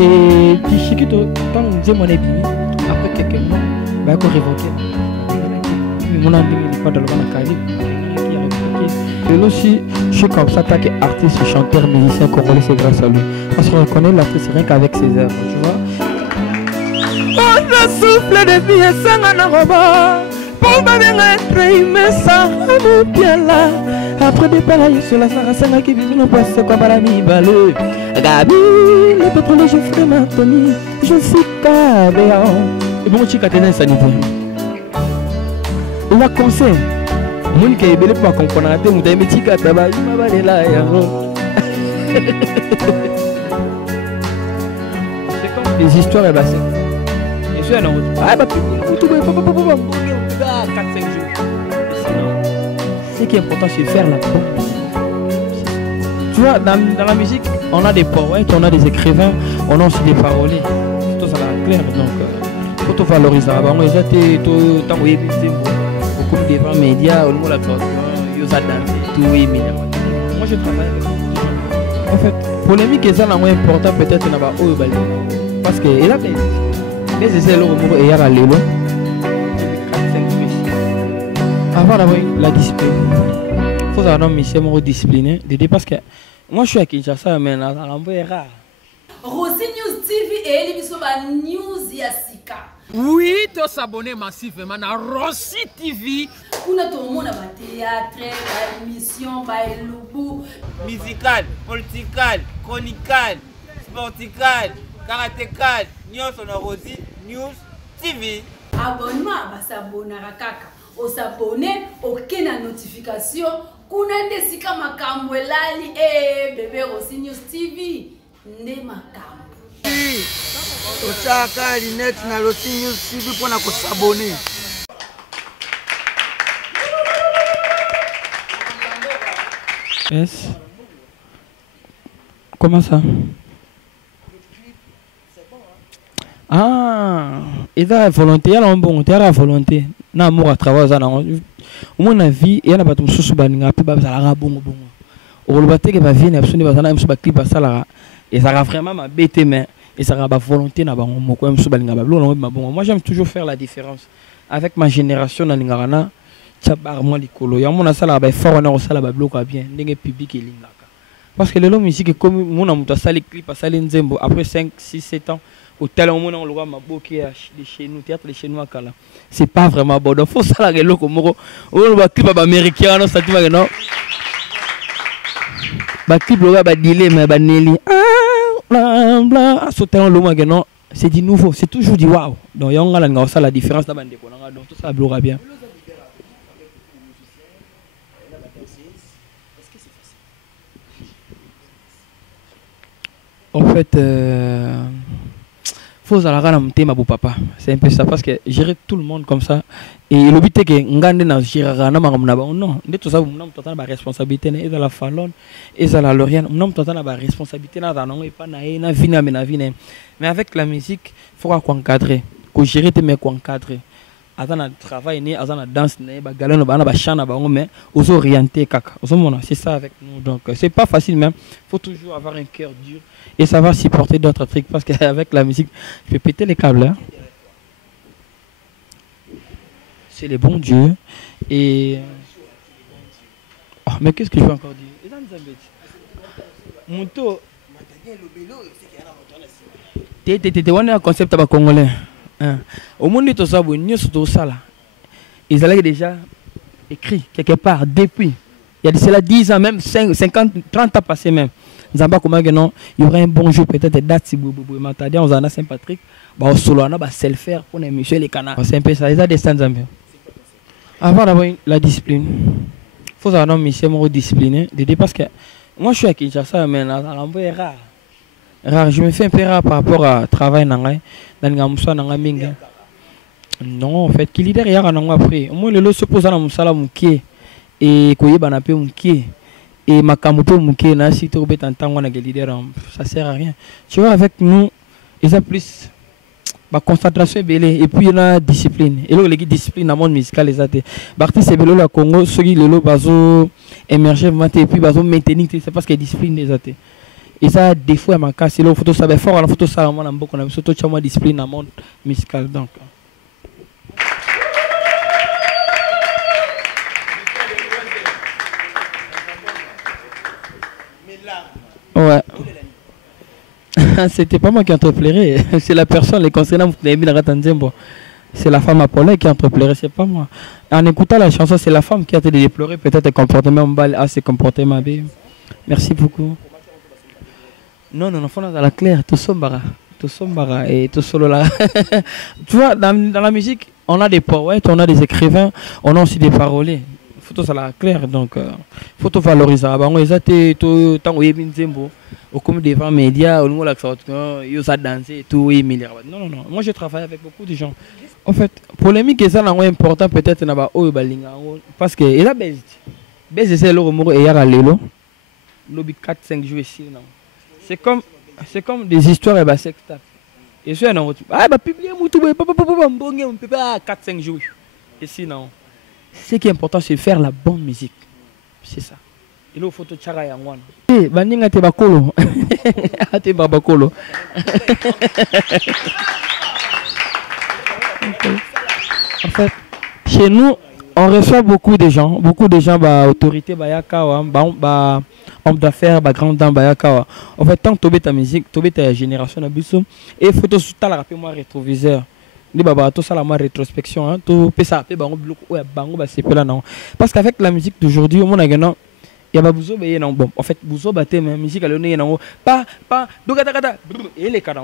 Et Tichikito, tant que mon ébimi, après quelques mois, il a révoqué. Mon ending n'est pas dans le Banakali. Et là aussi, je suis comme ça, tant qu'artiste, chanteur, musicien congolais, c'est grâce à lui. Parce qu'on reconnaît l'artiste rien qu'avec ses œuvres, tu vois. On a soufflé de vie et sang en robot. Pour bien être mais ça, mon pied là. Après des palailles sur la Sarasanga qui vise nos poisses comme à la mi-balle. Gabi, les pétroles, je ferai ma Tony, je suis cabéant. Et bon, tu as tes insanités. Il va conseiller. Mon qui est belé pour comprendre à tes moutons, mais tu as tabac, il m'a balé là. C'est comme des histoires et bassées. Et je suis un autre. Ah, bah, tu peux 4-5 jours. Et sinon, ce qui est important, c'est faire la bonne musique. Tu vois, dans la musique, on a des poètes, on a des écrivains, on a aussi des paroliers. Tout ça là clair, donc il faut tout valoriser. On a été tout temps où il y a beaucoup de médias, on a dansé, tout moi je travaille avec beaucoup de gens. En fait, polémique est ça important peut-être là-bas au Bali. Parce que et là mais c'est le remords et il y a l'élo. Depuis 4-5 jours ici. Avant d'avoir la discipline. Il faut avoir un monsieur discipliné, parce que moi je suis à Kinshasa, mais là, c'est rare. Rossi News TV et l'émission News Yassika. Oui, tu s'abonner massivement à Rossi TV. On a tout le monde à théâtre, émission, musical, political, chronical, sportical, karatécal, News on Rossi News TV. Abonnement à s'abonner à Kaka. On s'abonne, aucune notification. Kuna desika makambo elali bébé Rossi News TV ne makambo. Otaka linette na Rossi News TV pour na ko s'abonner. Yes. Comment ça? Ah, et la volonté, elle a bon, la volonté. Na amour à travers ça. Au moins la vie, il y a pas de sous baninga, puis bah ça la bon bon. Au le bateau qui va venir, absolument pas ça, même sous clip ça là. Et ça va vraiment ma bête mais et ça va ma volonté na ba mon quoi même sous baninga ba bon. Moi j'aime toujours faire la différence avec ma génération na lingarana. Tchabar moi likolo. Ya mon ça là ba fort na ça là ba bloc bien. Ndenge public et lingaka. Parce que le musique comme mon amuta sali clip à sali nzembo après 5 6 7 ans. Au talent où on le voit ma boquille de chez nous théâtre de chez nous à Kala c'est pas vraiment bon donc faut ça la gueule comme on va clip américain non ça tu vois non ba clip le ba dilé mais ba Nelly bla sauter en l'homme non c'est du nouveau c'est toujours du waouh donc y a on a ça la différence là bande donc tout ça bloquera bien. En fait faut aller ma beau papa c'est un peu ça parce que gérer tout le monde comme ça et le but est que ngande na gérer na non de tout ça on a ba responsabilité et dans la Fallon et dans la Lorient on a ba responsabilité na non et pas na vina mais avec la musique faut encadrer ko gérer te mais encadrer azana travail ni azana danse ni ba galano ba na ba chana ba mais aux orienter kaka c'est ça avec nous donc c'est pas facile même faut toujours avoir un cœur dur et savoir supporter d'autres trucs parce qu'avec la musique je peux péter les câbles hein. C'est les bons dieux et oh, mais qu'est-ce que je veux encore dire Monto t'es on a un concept à congolais au monde de tout ça tout ça là ils allaient déjà écrit quelque part depuis il y a de cela 10 ans même 50 30 ans passés même Zamba comment que non il y aurait un bon jeu peut-être date si boubou Matadia on a Saint-Patrick bah au solo on a bah self faire pour les monsieur les canards c'est un peu ça ils ont des stands Zambia avant d'avoir la discipline faut avoir un monsieur discipliné parce que moi je suis à Kinshasa mais là c'est rare je me fais un peu rare par rapport à travail nangai dans ngamusa nanga minga Non, en fait, qui leader hier en après. Moi, le lot se pose dans mon salam mouké et koye banapé mouké et ma kamoto mouké na si tu bête en temps on a leader, ça sert à rien. Tu vois, avec nous, ils ont plus ma concentration est belée et puis il y a discipline. Et là, les discipline dans le monde musical les athées. Barti c'est belé le Congo, ceux qui le lot baso émerger et puis baso maintenir, c'est parce qu'il y a discipline des athées. Et ça, des fois, ma casse, c'est là, photo ça va fort, la photo ça, on a beaucoup, on a surtout moins discipline dans le monde musical donc. Ouais. C'était pas moi qui entreplairais, c'est la personne, les concernants, c'est la femme Apollo qui entreplairait, c'est pas moi. En écoutant la chanson, c'est la femme qui a été de déplorer peut-être un comportement mal à ses comportements. Merci beaucoup. Non, faut dans la claire, tout sombara et tout solo là. Tu vois, dans la musique, on a des poètes, on a des écrivains, on a aussi des paroliers. Faut tout ça la clair donc faut tout valoriser bango ezate to tango yebinzembo au comme devant médias au niveau là ça yo ça danser tout non moi je travaille avec beaucoup de gens en fait polémique est ça important peut-être na ba o balinga parce que il a base c'est le remoro et yara lelo lobby 4-5 jours ici non c'est comme des histoires et ba sex tape et ça non ah ba publier mutu papa mbonge on peut pas 4-5 jours ici non. Ce qui est important, c'est faire la bonne musique. C'est ça. Il faut que tu aies un one. Eh, bandinga te bakolo. Te babakolo. En fait, chez nous, on reçoit beaucoup de gens, autorités, homme d'affaires, grande dame, en fait, tant que tu as ta musique, tu as ta génération, et il faut que tu aies moi rétroviseur. Tout ça la rétrospection tout ça parce qu'avec la musique d'aujourd'hui on a gagné il y a pas besoin de non bon en fait besoin de mais musique elle est non pas et les cas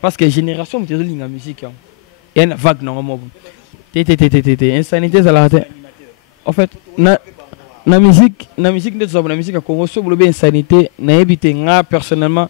parce que génération de la musique il y a une vague non moi insanité ça la en fait na musique de musique Congo so bloqué insanité na éviter personnellement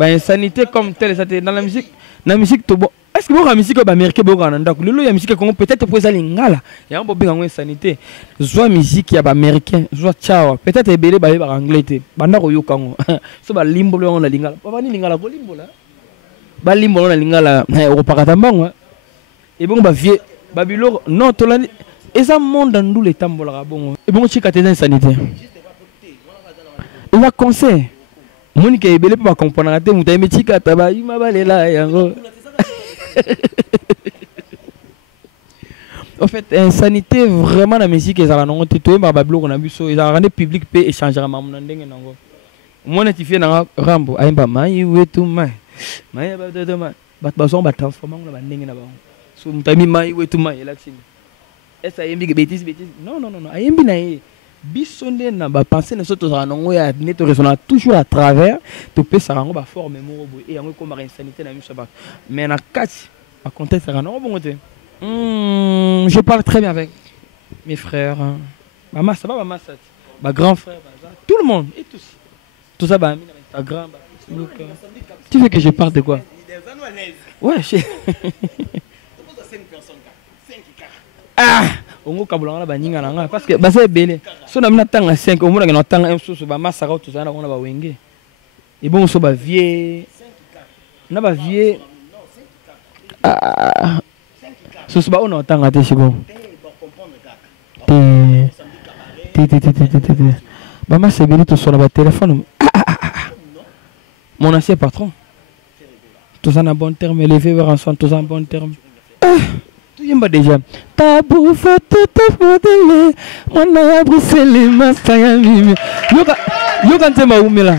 insanité comme telle ça dans la musique tout bon. Est-ce que vous avez la musique américaine la musique peut-être pour les lingala il y a un peu de sanité soit musique ya américain soit ciao peut-être belé ba anglais banda ko yokango so ba limbo le on la lingala ba ni lingala ko limbo la ba limbo na lingala o pakata mbango et bon ba vie babilo non to la et ça monde ndou le tambola bongo et bon chika tes sanité il va conseil monique belé pas comprendre te muta metika taba yima balela yango. En fait, insanité vraiment la musique ils ont été ma bablo on a vu ça ils ont rendu public peut échanger à maman ndenge nango moi notifié na rambo aimba mai wetu mai ba bason ba transformer na ndenge na ba so mutami mai wetu mai relaxing essa yembi bêtise non ayembi na ye bisonde na ba penser na soto za nango ya net résonner toujours à travers to peut ça rango ba forme morobo et yango comme insanité na miso ba mais na kati à contexte ça non bon côté je parle très bien avec mes frères maman ça va maman ça ma grand frère tout le monde et tous tout ça ba Instagram Facebook tu veux que je parle de quoi ouais ah on va kabulanga ba ninga nanga parce que ba c'est belé so na mina tanga 5 au moins na tanga un sous ba masaka tout ça na ba wenge et bon so ba vieux na ba vieux ah so ba on tanga te chibo ba ma c'est belé tout sur ba téléphone mon ancien patron tout ça en bon terme élevé vers en tout ça en bon terme yemba déjà tabou photo modèle mon a Bruxelles masaya mimi yoka ntema umela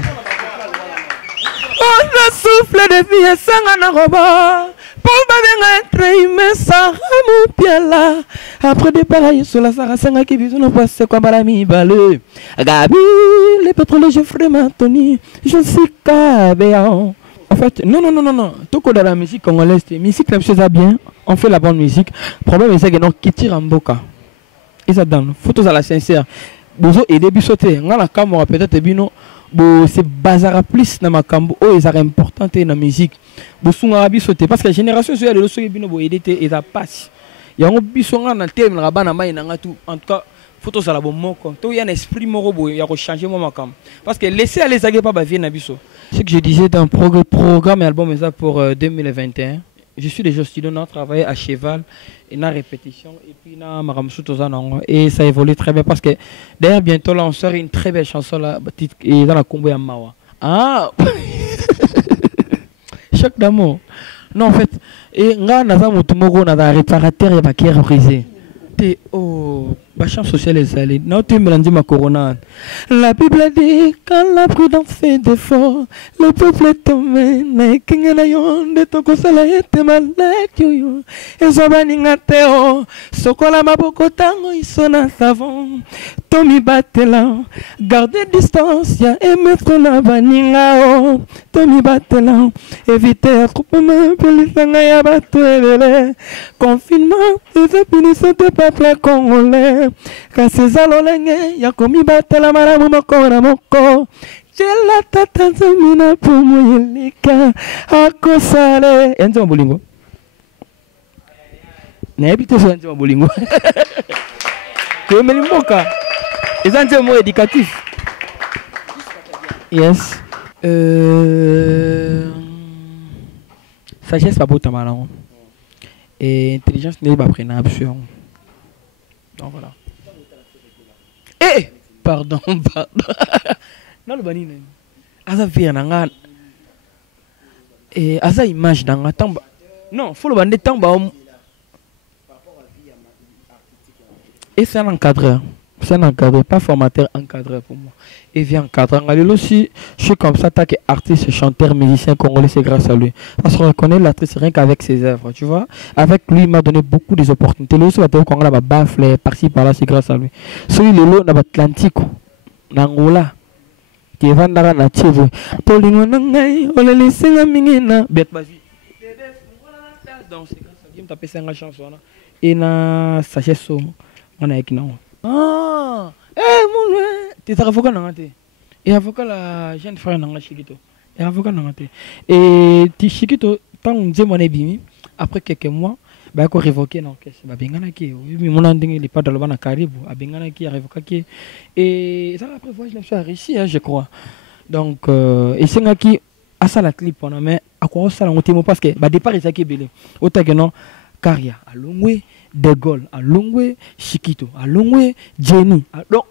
on le souffle de vie sanga na roba pour babenga entre mais ça mon pied là après des pareils sur la sara sanga qui biso no passe quoi balami balé gabi les pétrole Geoffrey Matoni je suis cabéan. En fait, non. Tout dans la musique congolaise, musique la chose bien, on fait la bonne musique. Le problème c'est que non, qui tire en boca. Et ça donne. Faut à la sincère. Bozo et début sauter. On a la caméra peut-être bino. Bo c'est bazar plus dans ma cambo. Oh, ils are important dans la musique. Bo sont arabi sauter parce que la génération sur le bino bo aider et ça passe. yango biso nga na terme la bana mai nanga tout en tout cas photo ça la bon moko to y a un esprit moko boy ya ko changer moi makam parce que laisser aller ça pas ba vie na biso. Ce que je disais dans programme et album ça pour 2021. Je suis déjà student, on a travaillé à cheval, et na répétition, et puis na maramsu tozanango, et ça évolue très bien parce que d'ailleurs bientôt là on sort une très belle chanson là, et dans la combo ya Mawa. Ah, choc d'amour. Non en fait, et nga naza mutumoko na da réparateur ya bakere brisé. Oh, ma chance sociale est allée. Non, tu me l'as dit ma corona. La Bible dit quand la prudence fait défaut, le peuple est tombé. Mais qui est l'ayon de ton conseil était malade. Et ça va n'ingateo. Sokola maboko tango isona savon. Tomi batela. Gardez distance ya et mettre na baningao. Tomi batela. Éviter attroupement pelisanga ya batuelele. Confinement, les punissants de peuple congolais. Kaseza lolenge ya komi batela maramu makora moko. Jela tata zamina pumu yelika akosale. Enzo mabolingo. Na ebite so enzo mabolingo. Ko melimboka. Ezanze mo éducatif. Yes. Sagesse pas bota malon. Et intelligence n'est pas prenable sur. Donc voilà. Eh! Pardon. Non, le banine. Asa vie nanga. Et asa image nanga tamba. Non, faut le bande tamba. Et c'est un encadreur. C'est un encadreur, pas formateur, encadreur pour moi. Et vient encadrer. Aussi, je suis comme ça, tant qu'artiste, chanteur, musicien congolais, c'est grâce à lui. Parce qu'on reconnaît l'artiste rien qu'avec ses œuvres, tu vois. Avec lui, il m'a donné beaucoup d'opportunités. Le aussi, au Congo, là, bafle, par-ci, par-là, c'est grâce à lui. Celui le lot, dans l'Atlantique, l'Angola, qui est vendara na tchevo. Polingo nangai, on le laisse na mingina. Bête, vas-y. Donc, c'est grâce à lui, on t'a fait 5 chansons. Et na sagesse, on a écrit. Ah, mon tu es avocat n'angate. Et avocat la jeune frère n'anga Chiquito. Et avocat n'angate. Et ti Chiquito tant on dit mon ebimi après quelques mois, bah ko révoqué non qu'est-ce bah bengana ki. Oui, mon anding il est pas dans le bana Caribou, a bengana ki a révoqué ki. Et ça après voyage je me suis réussi je crois. Donc et c'est ngaki à ça la clip on a mais à quoi ça la parce que bah départ ça qui belé. Autant que non Karia à Longwe, De Gaulle à Longwe, Chiquito à Longwe, Jenny à donc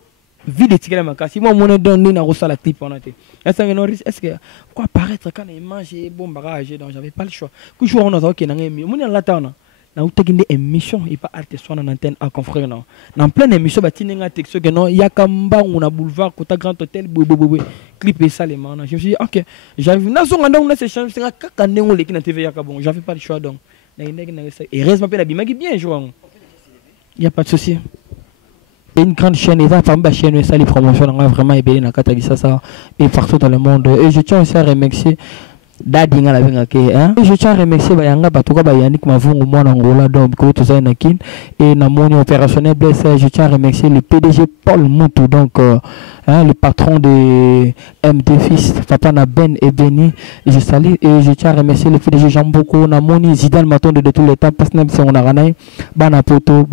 vie de tirer ma casse. Si moi mon donné na rosa la clip on a été. Est-ce que quoi paraître quand il mange bon barrage donc j'avais pas le choix. Que jour on a OK na ngemi. Mon na latana. Na utekinde émission et pas artiste sur antenne à confrère non. En pleine émission ba tinenga texte que non yakamba on a boulevard Kota Grand Hôtel boubou clip et ça les man. Je me suis dit OK, j'arrive na zonga on a ces chances c'est kaka ndongo leki na TV yakabon. J'avais pas le choix donc. Et reste ma peine à bien jouant. Il n'y a pas de souci. Une grande chaîne, et ça, la chaîne, ça, les promotions, on a vraiment ébélé dans ça et partout dans le monde. Et je tiens aussi à remercier Dadinga la venga ke hein. Je tiens à remercier Bayanga Batuka Bayanik Mavungu Mwana Angola donc Koto Nakin et Namoni opérationnel blessé. Je tiens à remercier le PDG Paul Moutou donc le patron de MD Fils Papa Naben et Beni. Je salue et je tiens à remercier le PDG Jean Boko Namoni Zidane Maton de tous les temps parce que on a ranaï Bana poto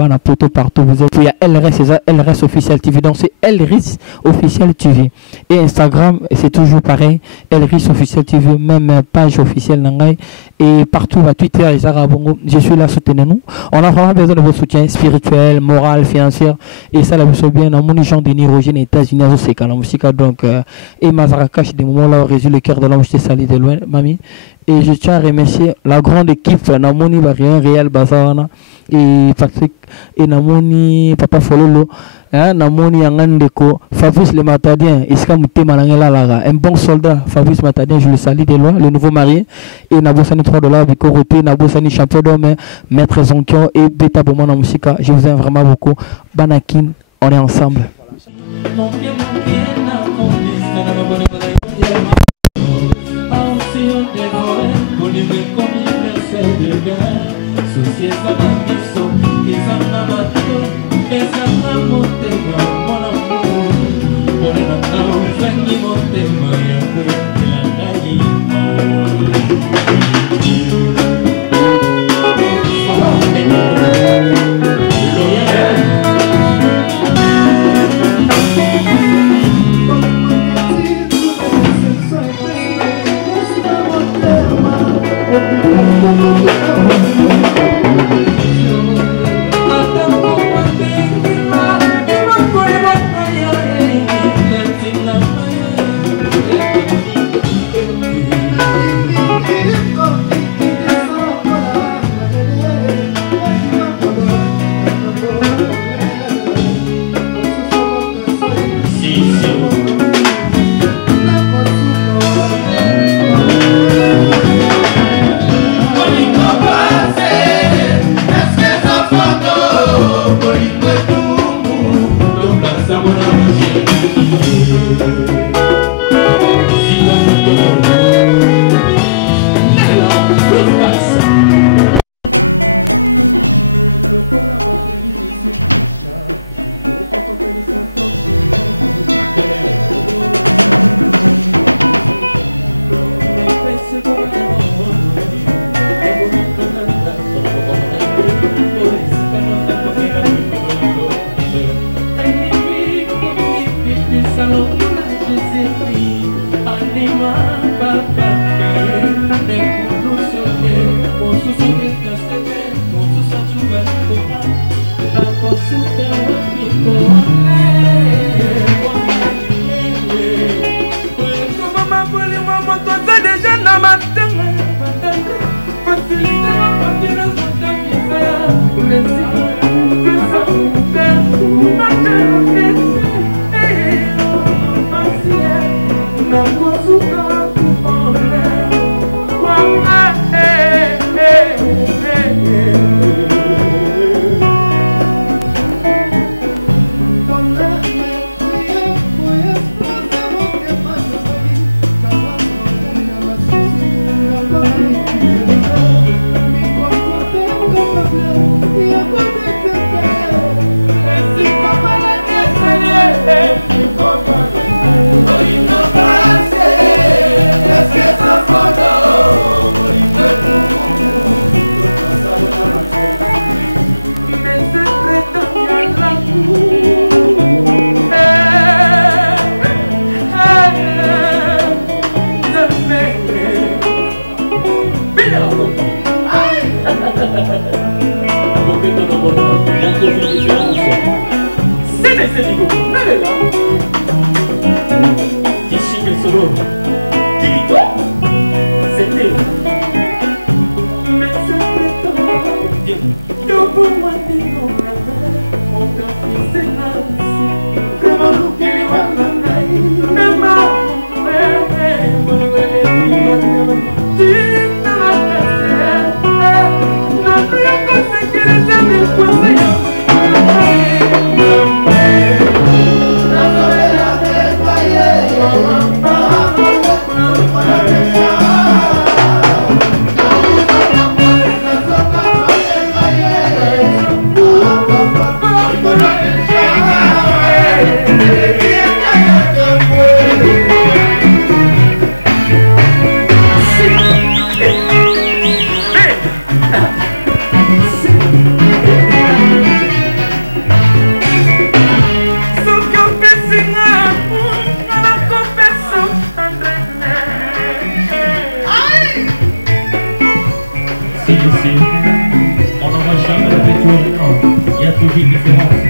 partout vous êtes. Puis il y a LRS c'est ça LRS officiel TV donc c'est LRS officiel TV et Instagram et c'est toujours pareil LRS officiel TV même page officielle Nangai et partout à Twitter et Zarabongo. Je suis là, soutenez-nous. On a vraiment besoin de votre soutien spirituel, moral, financier et ça la vous bien dans mon gens de Nirogène États-Unis c'est quand la musique donc et Mazarakash des moments là où réside le cœur de l'homme je t'ai sali de loin mamie et je tiens à remercier la grande équipe Namoni Barien Réal Bazana et Patrick et Namoni Papa Fololo Namoni Angandeko Fabrice le Matadien Iska Moutema Lara un bon soldat Fabrice Matadien je le salue de loin le nouveau marié et Nabosani $3 Bikoroté Nabosani champion d'homme Maître Zonkion et Beta Bomana Musika je vous aime vraiment beaucoup Banakin on est ensemble. C'est du coup, elle est là. Ici, le solo. Dis-toi, c'était. Mais c'était comment dire. Yo, pour moi, dis non, mon fils, c'est ainsi. Comment nous qu'il y a la mais ma on n'en va jamais le pétrole, il y a toujours une différence.